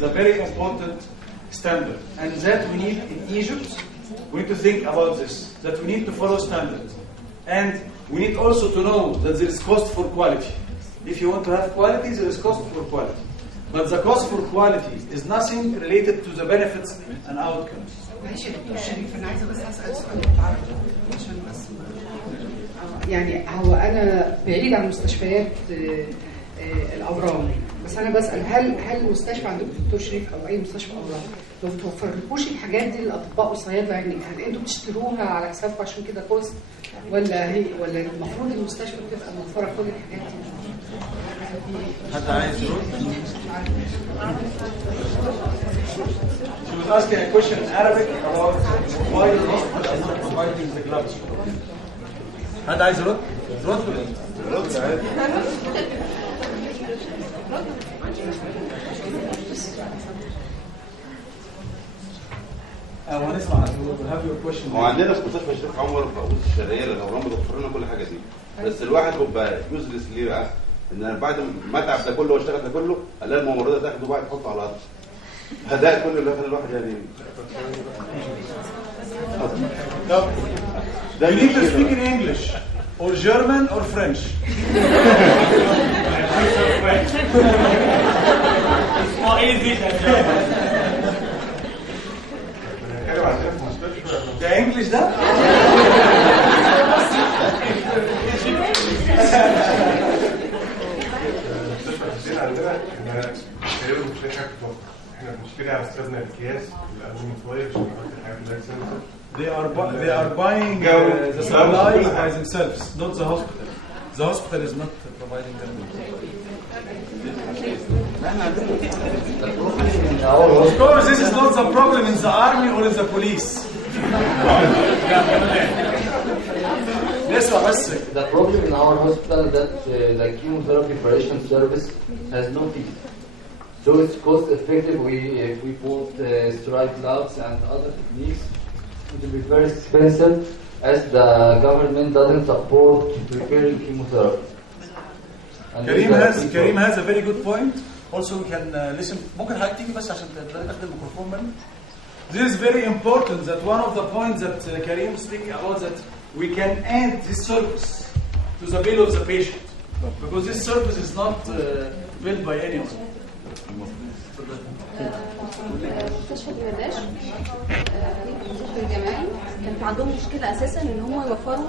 is a very important standard, and that we need in Egypt. We need to think about this, that we need to follow standards. And we need also to know that there is cost for quality. If you want to have quality, there is cost for quality. But the cost for quality is nothing related to the benefits and outcomes. ماشي يا دكتور شريف، انا عايزه بس اسال سؤال بالعربي عشان بس يعني هو انا بعيد عن مستشفيات الاورام، بس انا بسال هل المستشفى عندكم دكتور شريف او اي مستشفى اورام ما بتوفرلكوش الحاجات دي للاطباء والصيادله؟ يعني هل انتوا بتشتروها على حسابكم عشان كده كوست، ولا المفروض المستشفى بتبقى موفره كل الحاجات دي؟ حد عايز يرد؟ She was asking a question in Arabic about why the hospital is not providing the gloves. حد عايز يرد؟ رد عادي. ونسمع have your question. هو عندنا في مستشفى الشيخ عمر في الشرقيه الاورام بتوفر لنا كل حاجه دي، بس الواحد بيبقى يوزلس ليه بقى؟ ان بعد ما اتعب ده كله واشتغل ده كله الاقي الممرضه تاخده بقى تحطه على الارض. هذا كل اللي خلى الواحد يعني. You need to speak in English or German or French. It's more easy than German. ده انجلش ده؟ عندنا ان تقريبا مش لاقي حاجه تتوفر، احنا بنشتري على استاذنا الاكياس والالومنيوم فويل عشان نحط الحاجات اللي هي سنسور. They are buying the supplies by themselves, not the hospital. The hospital is not providing them. Of course, this is not the problem in the army or in the police. The problem in our hospital that the chemotherapy preparation service has no fees. So it's cost effective. If we put sterile gloves and other techniques, it will be very expensive as the government doesn't support preparing chemotherapy. Karim has a very good point. Also we can listen. ممكن حضرتك تيجي بس عشان تقدر تاخد الميكروفون مني. This is very important that one of the points that Karim is speaking about, that we can add this service to the bill of the patient, because this service is not billed by anyone. مستشفى الجمال مستشفى الجمال كان عندهم مشكله اساسا ان هم يوفروا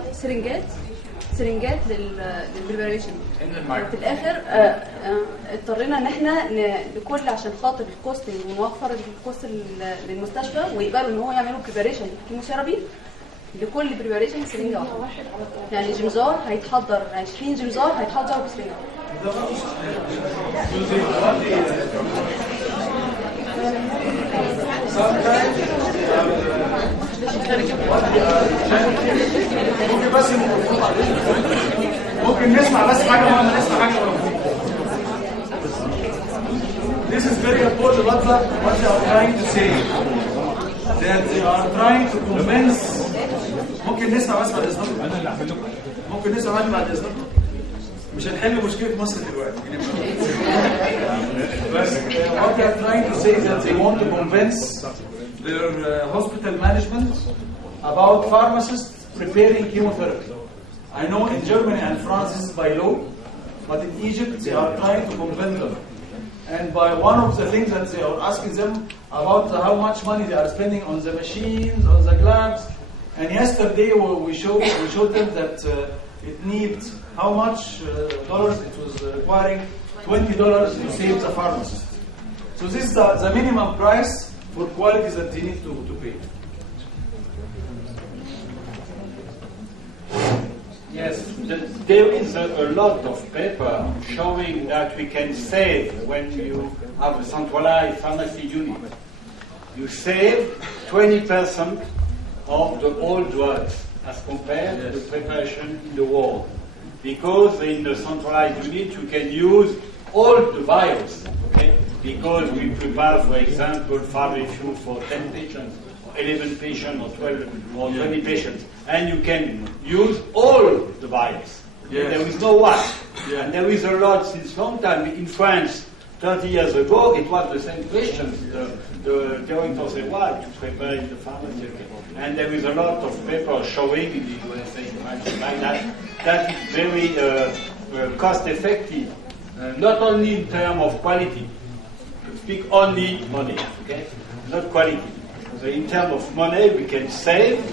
سرنجات للبريباريشن. في الاخر اضطرينا ان احنا لكل عشان خاطر الكوست ونوفر الكوست للمستشفى ويقبلوا ان هو يعملوا بريباريشن كيموثيرابي لكل بريباريشن سرنجه واحده. يعني جمزار هيتحضر 20 جمزار هيتحضروا بسرنجه. ممكن نسمع بس حاجه مهمه، نسمع حاجه مهمه. This is very important what they are trying to say, that they are trying to convince. ممكن نسمع بس بعد اذنكم. انا اللي هعمل لكم. ممكن نسمع بس بعد اذنكم. مش هنحل مشكله مصر دلوقتي. بس what they are trying to say is that they want to convince their hospital management about pharmacists preparing chemotherapy. I know in Germany and France this is by law, but in Egypt they are trying to convince them. And by one of the things that they are asking them about how much money they are spending on the machines, on the gloves. And yesterday we showed them that it needs how much dollars it was requiring, $20 to save the pharmacist. So this is the minimum price for quality that they need to pay. Yes, there is a lot of paper showing that we can save when you have a centralized pharmacy unit. You save 20% of the old drugs as compared to the preparation in the world. Because in the centralized unit you can use all the vials, okay? Because we prepare, for example, Fabrifuge for 10 patients, or 11 patients, or 12 or 20 patients, and you can use all the vials. Yes. There is no one. Yeah. And there is a lot since long time in France. 30 years ago, it was the same question. The director said, "Why to prepare in the pharmacy?" And there is a lot of papers showing in the USA that is very cost effective, not only in terms of quality. To speak only money, okay, not quality. So in terms of money, we can save.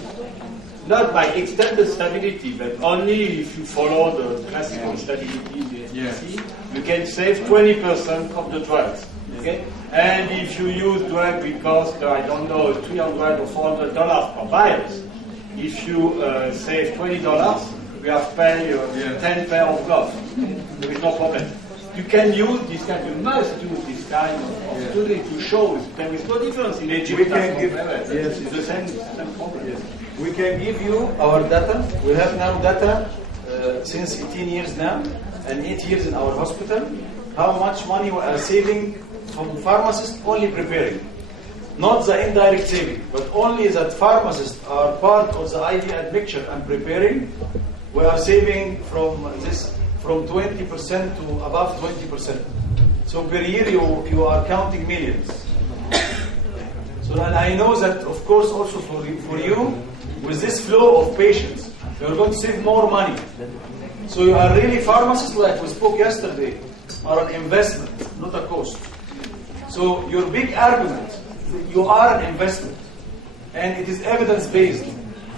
Not by extended stability, but only if you follow the classical stability, you can save 20% of the drugs. Okay? And if you use drug which cost, I don't know, $300 or $400 per vial, if you save $20, we have to pay 10 pair of gloves. There is no problem. You can use this kind, you must use this kind of study to show there is no difference in Egypt. We can give, yes, it's the same problem. Yes. We can give you our data. We have now data since 18 years now, and 8 years in our hospital. How much money we are saving from pharmacists only preparing. Not the indirect saving, but only that pharmacists are part of the IV admixture and preparing. We are saving from 20% to above 20%. So per year you are counting millions. So and I know that, of course, also for you, with this flow of patients, you're going to save more money. So you are really pharmacists, like we spoke yesterday, are an investment, not a cost. So your big argument, you are an investment. And it is evidence-based.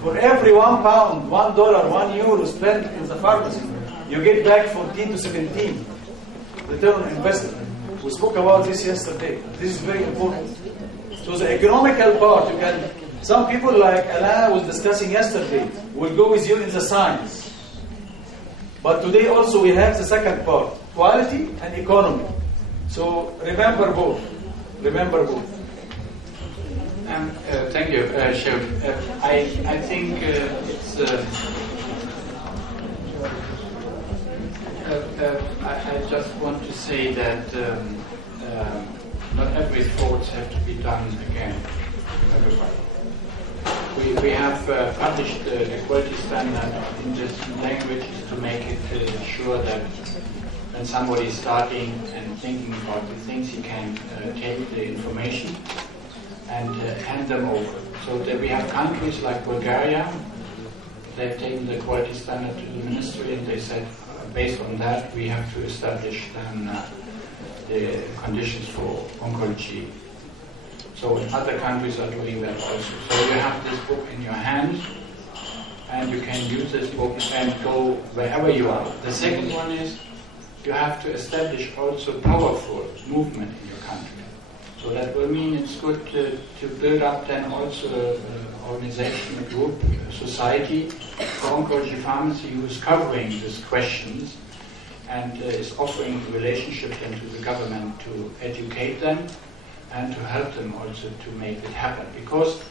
For every £1, $1, €1 spent in the pharmacy, you get back 14 to 17 return on investment. We spoke about this yesterday. This is very important. So the economical part, you can. Some people, like Alain was discussing yesterday, will go with you in the science. But today also we have the second part, quality and economy. So remember both. Remember both. Thank you, Chef. I think it's. I just want to say that not every thoughts have to be done again. Everybody. We have published the quality standard in this language to make it sure that when somebody is starting and thinking about the things, he can take the information and hand them over. So that we have countries like Bulgaria, they've taken the quality standard to the ministry and they said, based on that, we have to establish then the conditions for oncology. So other countries are doing that also. So you have this book in your hand, and you can use this book and go wherever you are. The second one is you have to establish also powerful movement in your country. So that will mean it's good to build up then also an organization, a group, a society for oncology pharmacy who is covering these questions and is offering the relationship then to the government to educate them and to help them also to make it happen. Because,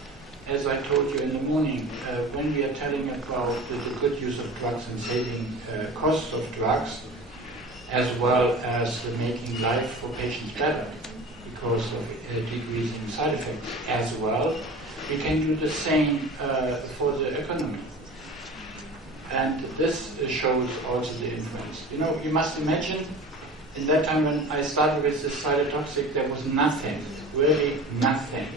as I told you in the morning, when we are telling about the good use of drugs and saving costs of drugs, as well as making life for patients better, because of decreasing side effects as well, we can do the same for the economy. And this shows also the influence. You know, you must imagine, in that time when I started with this cytotoxic, there was nothing, really nothing.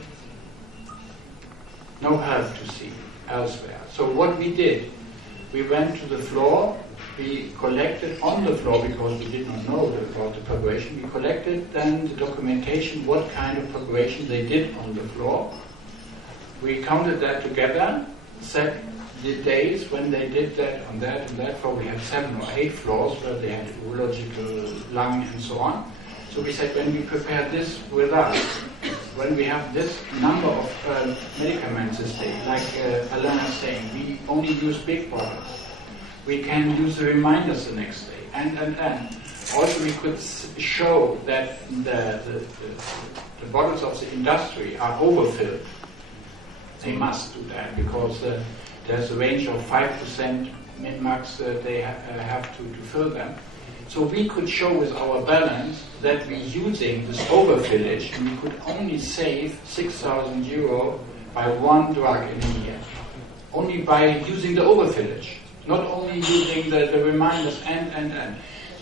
No help to see elsewhere. So what we did, we went to the floor, we collected on the floor, because we did not know about the preparation, we collected then the documentation, what kind of preparation they did on the floor. We counted that together, set the days when they did that on that and that floor. We had 7 or 8 floors where they had urological, lung and so on. So we said, when we prepare this with us, when we have this number of medicaments this day, like Alain is saying, we only use big bottles. We can use the reminders the next day, and. Also, we could show that the bottles of the industry are overfilled. They must do that because there's a range of 5% min-max they have to fill them. So we could show with our balance that we're using this overfillage, and we could only save €6,000 by one drug in a year, only by using the overfillage. Not only using the reminders and.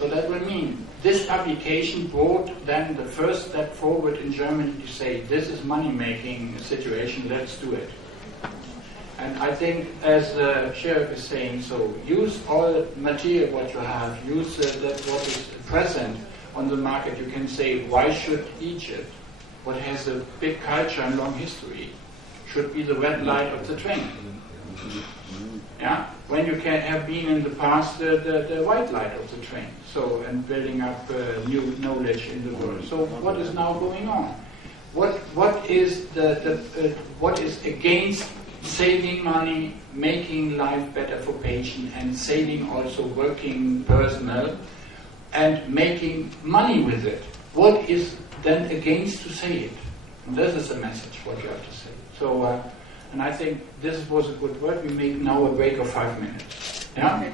So that will mean this publication brought then the first step forward in Germany to say this is money-making situation, let's do it. And I think, as the sheriff is saying, so use all material what you have, use that what is present on the market. You can say, why should Egypt, what has a big culture and long history, should be the red light of the train? Yeah, when you can have been in the past the white light of the train. So, and building up new knowledge in the world. So, what is now going on? What is what is against saving money, making life better for patients, and saving also working personnel, and making money with it? What is then against to say it? And this is the message what you have to say. So, and I think this was a good word. We make now a break of 5 minutes. Yeah?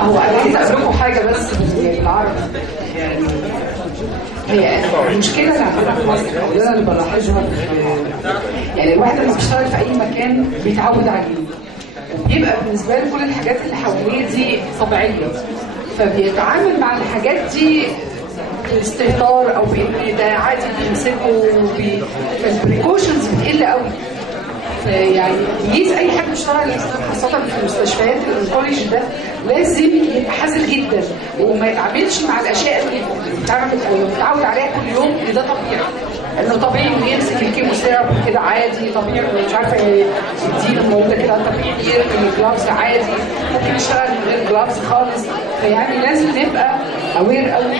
هو انا عايز اقول لكم حاجه بس بالعربي. يعني هي المشكله اللي عندنا في مصر او اللي انا بلاحظها، يعني الواحد لما بيشتغل في اي مكان بيتعود عليه، وبيبقى بالنسبه له كل الحاجات اللي حواليه دي طبيعيه، فبيتعامل مع الحاجات دي باستهتار او بان ده عادي بيمسكه، فالبريكوشنز بتقل قوي. يعني يجيز اي حد بيشتغل خاصه في المستشفيات الكوليج ده لازم يبقى حذر جدا وما يتعاملش مع الاشياء اللي بتتعمل او متعود عليها كل يوم، ان ده طبيعي، انه طبيعي انه يمسك الكيموثيرابي كده عادي، طبيعي مش عارفه يديله موجه كده، طبيعي يرمي الجلافز عادي، ممكن يشتغل من غير جلافز خالص. فيعني لازم نبقى اوير قوي